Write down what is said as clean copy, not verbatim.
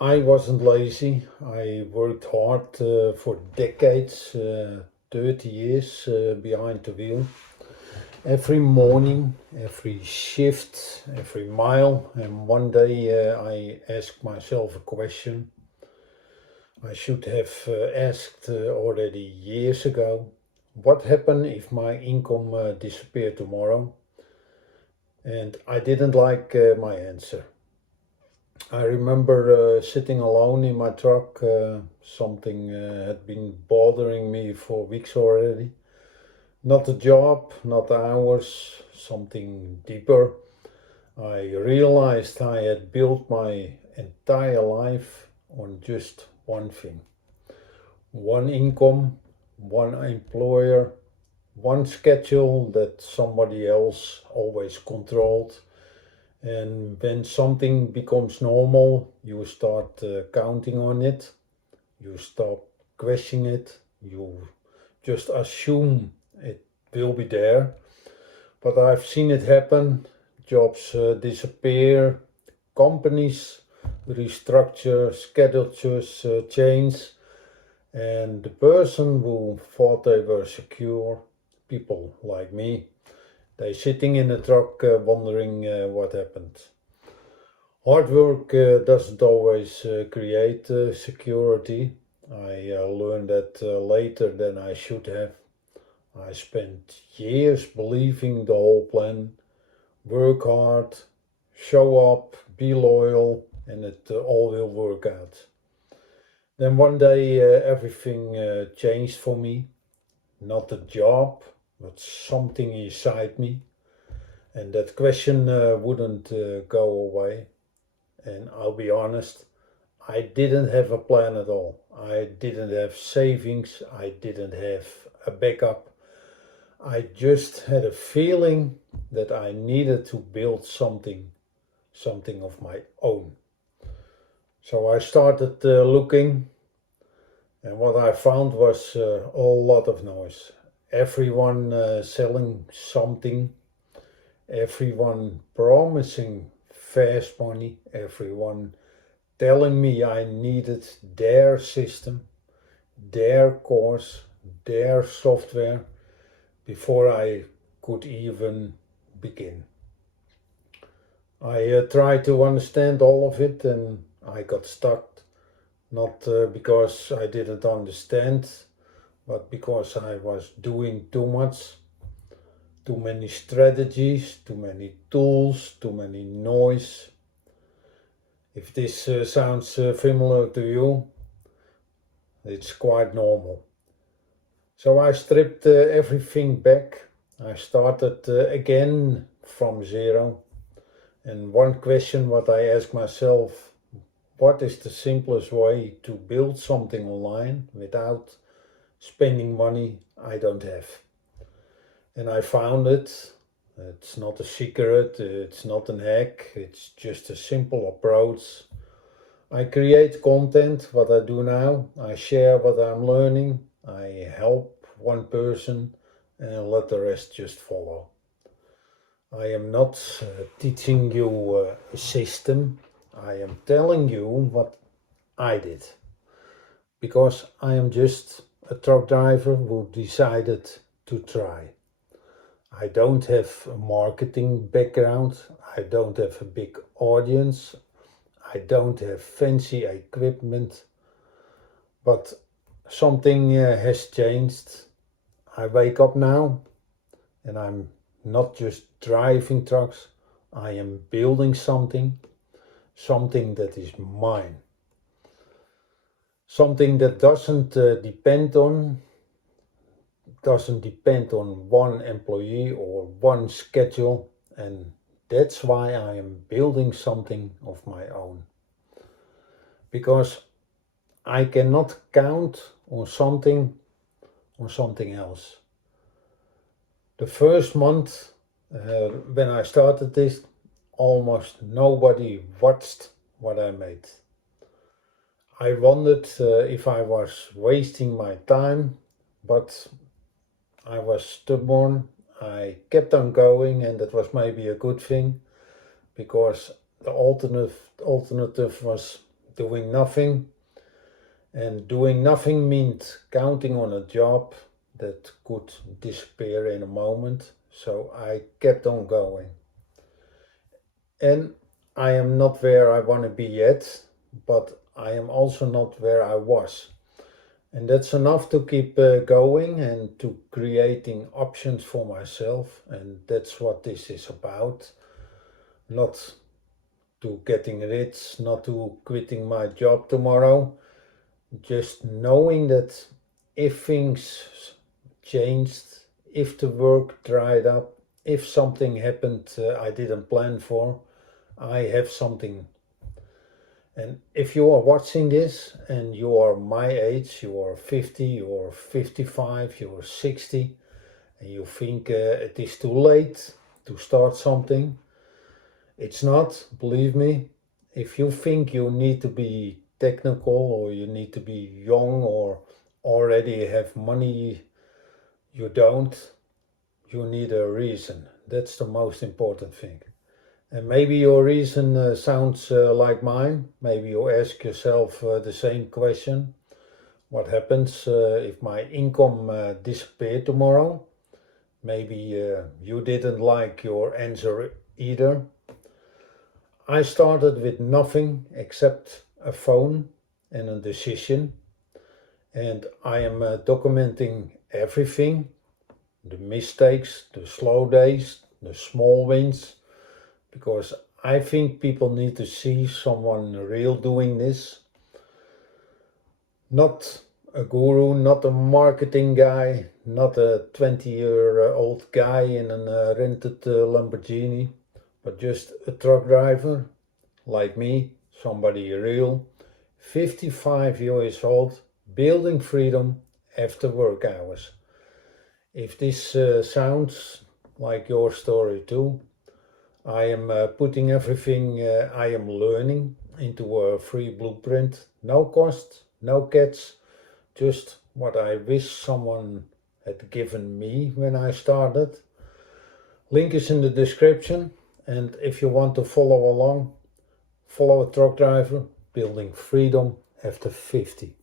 I wasn't lazy. I worked hard for decades, 30 years behind the wheel. Every morning, every shift, every mile. And one day I asked myself a question I should have asked already years ago. What happened if my income disappeared tomorrow? And I didn't like my answer. I remember sitting alone in my truck. Something had been bothering me for weeks already. Not the job, not the hours, something deeper. I realized I had built my entire life on just one thing: one income, one employer, one schedule that somebody else always controlled. And when something becomes normal, you start counting on it, you stop questioning it, you just assume it will be there. But I've seen it happen. Jobs disappear, companies restructure, schedules change, and the person who thought they were secure, people like me, they sitting in a truck wondering what happened. Hard work doesn't always create security. I learned that later than I should have. I spent years believing the whole plan: work hard, show up, be loyal, and it all will work out. Then one day everything changed for me. Not the job, but something inside me. And that question wouldn't go away. And I'll be honest, I didn't have a plan at all. I didn't have savings. I didn't have a backup. I just had a feeling that I needed to build something of my own. So I started looking, and what I found was a lot of noise. Everyone selling something, everyone promising fast money, everyone telling me I needed their system, their course, their software before I could even begin. I tried to understand all of it and I got stuck, not because I didn't understand, but because I was doing too much, too many strategies, too many tools, too many noise. If this sounds familiar to you, it's quite normal. So I stripped everything back. I started again from zero. And one question what I ask myself, what is the simplest way to build something online without spending money I don't have? And I found it. It's not a secret, it's not an hack, it's just a simple approach. I create content, what I do now. I share what I'm learning. I help one person and let the rest just follow. I am not teaching you a system. I am telling you what I did because I am just a truck driver who decided to try. I don't have a marketing background. I don't have a big audience. I don't have fancy equipment. But something has changed. I wake up now and I'm not just driving trucks. I am building something that is mine. Something that doesn't depend on one employee or one schedule, and that's why I am building something of my own. Because I cannot count on something else. The first month when I started this, almost nobody watched what I made. I wondered if I was wasting my time, but I was stubborn. I kept on going, and that was maybe a good thing because the alternative was doing nothing. And doing nothing meant counting on a job that could disappear in a moment. So I kept on going. And I am not where I want to be yet, but I am also not where I was. And that's enough to keep going and to creating options for myself. And that's what this is about. Not to getting rich, not to quitting my job tomorrow. Just knowing that if things changed, if the work dried up, if something happened I didn't plan for, I have something. And if you are watching this and you are my age, you are 50, you are 55, you are 60, and you think it is too late to start something, it's not, believe me. If you think you need to be technical or you need to be young or already have money, you don't. You need a reason. That's the most important thing. And maybe your reason sounds like mine. Maybe you ask yourself the same question. What happens if my income disappeared tomorrow? Maybe you didn't like your answer either. I started with nothing except a phone and a decision, and I am documenting everything, the mistakes, the slow days, the small wins, because I think people need to see someone real doing this. Not a guru, not a marketing guy, not a 20-year-old guy in a rented Lamborghini, but just a truck driver like me, somebody real, 55 years old, building freedom after work hours. If this sounds like your story too, I am putting everything I am learning into a free blueprint. No cost, no catch, just what I wish someone had given me when I started. Link is in the description, and if you want to follow along, follow a truck driver building freedom after 50.